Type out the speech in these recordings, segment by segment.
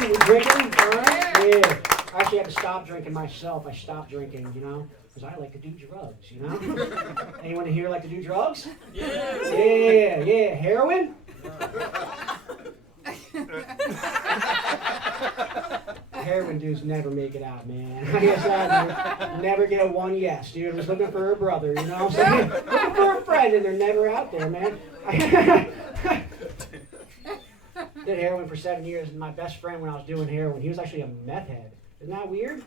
You drinking? Yeah. I actually had to stop drinking myself. I stopped drinking, because I like to do drugs, Anyone here like to do drugs? Yeah. Heroin? Heroin dudes never make it out, man. I guess I never get a one yes, dude. I was looking for a brother, you know what I'm saying? Looking for a friend, and they're never out there, man. Did heroin for 7 years, and my best friend when I was doing heroin, he was actually a meth head. Isn't that weird?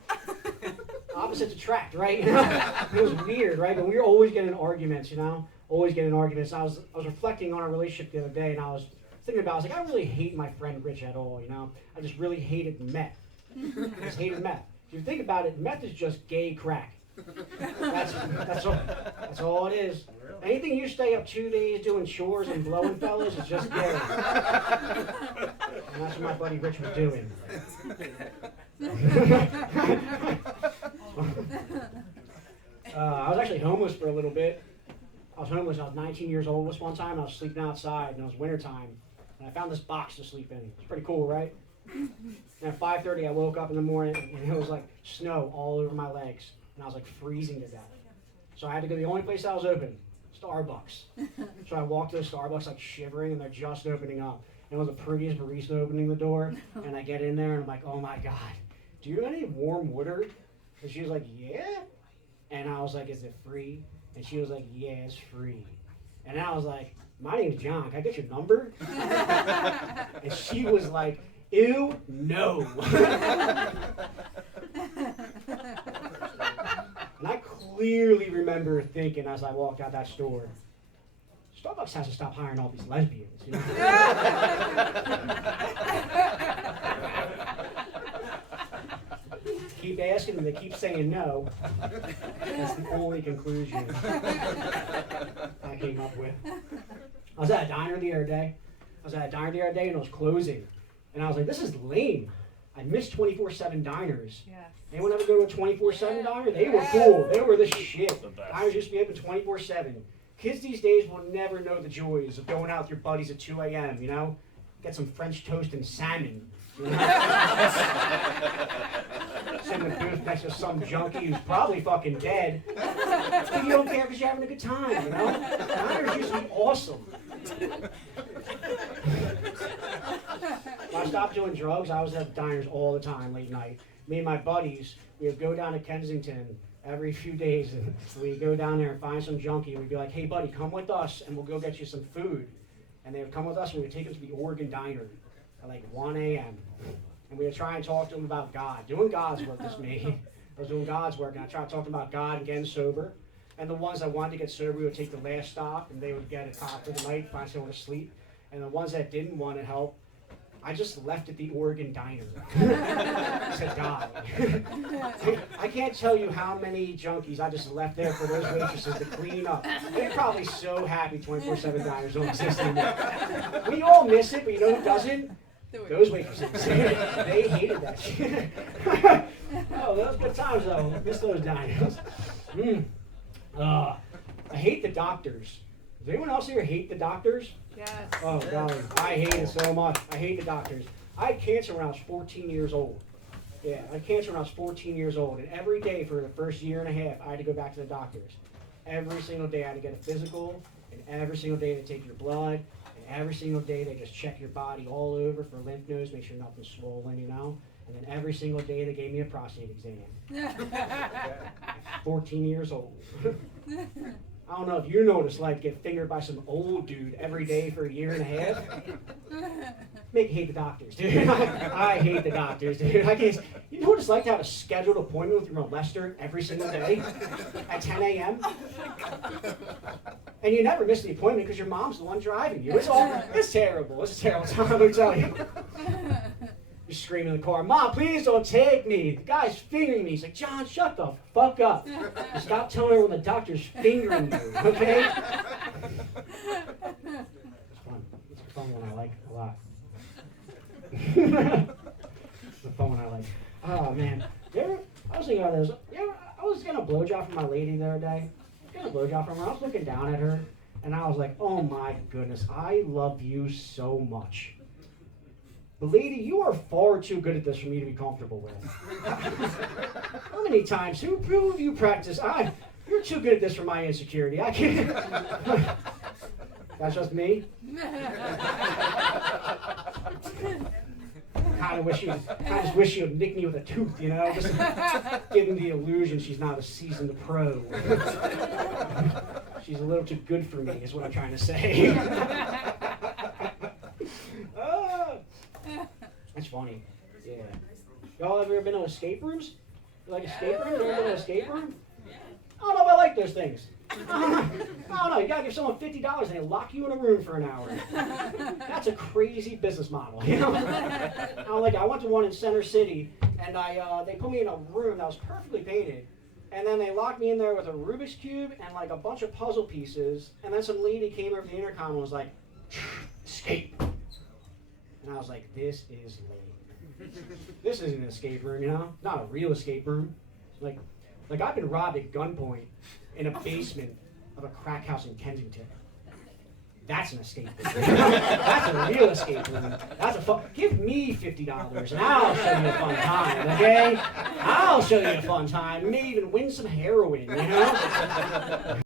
Opposites attract, right? It was weird, right? But we were always getting in arguments, Always getting in arguments. I was reflecting on our relationship the other day, and I was thinking about, I was like, I really hate my friend Rich at all, I just really hated meth. I just hated meth. If you think about it, meth is just gay crack. That's all it is. Anything you stay up 2 days doing chores and blowing fellas is just gay. And that's what my buddy Rich was doing. I was actually homeless for a little bit. I was homeless. I was 19 years old this one time. I was sleeping outside, and it was wintertime. And I found this box to sleep in. It's pretty cool, right? And at 5:30, I woke up in the morning, and it was like snow all over my legs. And I was like freezing to death. So I had to go to the only place that was open, Starbucks. So I walked to the Starbucks like shivering, and they're just opening up. And it was the prettiest barista opening the door. And I get in there, and I'm like, oh my God, do you have any warm water? And she was like, yeah. And I was like, is it free? And she was like, yeah, it's free. And I was like, my name's John, can I get your number? And she was like, ew, no. And I clearly remember thinking as I walked out that store, Starbucks has to stop hiring all these lesbians, Keep asking them, they keep saying no. That's the only conclusion I came up with. I was at a diner the other day. And it was closing. And I was like, this is lame. I miss 24/7 diners. Yes. Anyone ever go to a 24/7 diner? They were cool. They were the shit. Diners used to be open 24/7. Kids these days will never know the joys of going out with your buddies at 2 a.m., Get some French toast and salmon. Sit in the booth next to some junkie who's probably fucking dead. But you don't care because you're having a good time, Diners used to be awesome. When I stopped doing drugs, I was at diners all the time, late night. Me and my buddies, we would go down to Kensington every few days, and we'd go down there and find some junkie, and we'd be like, hey buddy, come with us, and we'll go get you some food. And they would come with us, and we would take them to the Oregon Diner at like 1 a.m. And we would try and talk to them about God. Doing God's work is me. I was doing God's work, and I tried to talk to them about God and getting sober. And the ones that wanted to get sober, we would take the last stop, and they would get a cot for the night, find somewhere to sleep. And the ones that didn't want to help, I just left at the Oregon Diner to die. I can't tell you how many junkies I just left there for those waitresses to clean up. They're probably so happy 24/7 diners don't exist anymore. We all miss it, but you know who doesn't? Those waitresses. They hated that shit. Oh, those good times though. I miss those diners. I hate the doctors. Does anyone else here hate the doctors? Yes. Oh, golly. I hate it so much. I hate the doctors. I had cancer when I was 14 years old. Yeah, I had cancer when I was 14 years old. And every day for the first year and a half, I had to go back to the doctors. Every single day I had to get a physical. And every single day they take your blood. And every single day they just check your body all over for lymph nodes, make sure nothing's swollen, And then every single day they gave me a prostate exam. 14 years old. I don't know if you know what it's like to get fingered by some old dude every day for a year and a half. Make me hate the doctors, dude. I hate the doctors, dude. I can't. You know what it's like to have a scheduled appointment with your molester every single day at 10 a.m.? And you never miss the appointment because your mom's the one driving you. It's terrible. It's a terrible time, let me tell you. You scream in the car, Mom, please don't take me. The guy's fingering me. He's like, John, shut the fuck up. Stop telling her when the doctor's fingering you, okay? It's fun. It's a fun one I like a lot. It's a fun one I like. Oh, man. I was thinking about this. I was getting a blowjob from my lady the other day. I was looking down at her, and I was like, oh my goodness, I love you so much. But lady, you are far too good at this for me to be comfortable with. How many times? Who have you practiced? You're too good at this for my insecurity. I can't. That's just me? I just wish you would nick me with a tooth, you know? Just giving the illusion she's not a seasoned pro. She's a little too good for me, is what I'm trying to say. That's funny. Yeah. Y'all ever been to escape rooms? You like escape rooms? Ever been to an escape room? I don't know if I like those things. I don't know. You gotta give someone $50 and they lock you in a room for an hour. That's a crazy business model, you know? I went to one in Center City, and they put me in a room that was perfectly painted, and then they locked me in there with a Rubik's Cube and like a bunch of puzzle pieces, and then some lady came over the intercom and was like, escape. And I was like, this is lame. This isn't an escape room, you know? Not a real escape room. Like I've been robbed at gunpoint in a basement of a crack house in Kensington. That's an escape room. That's a real escape room. Give me $50 and I'll show you a fun time, okay? I'll show you a fun time. Maybe even win some heroin, you know?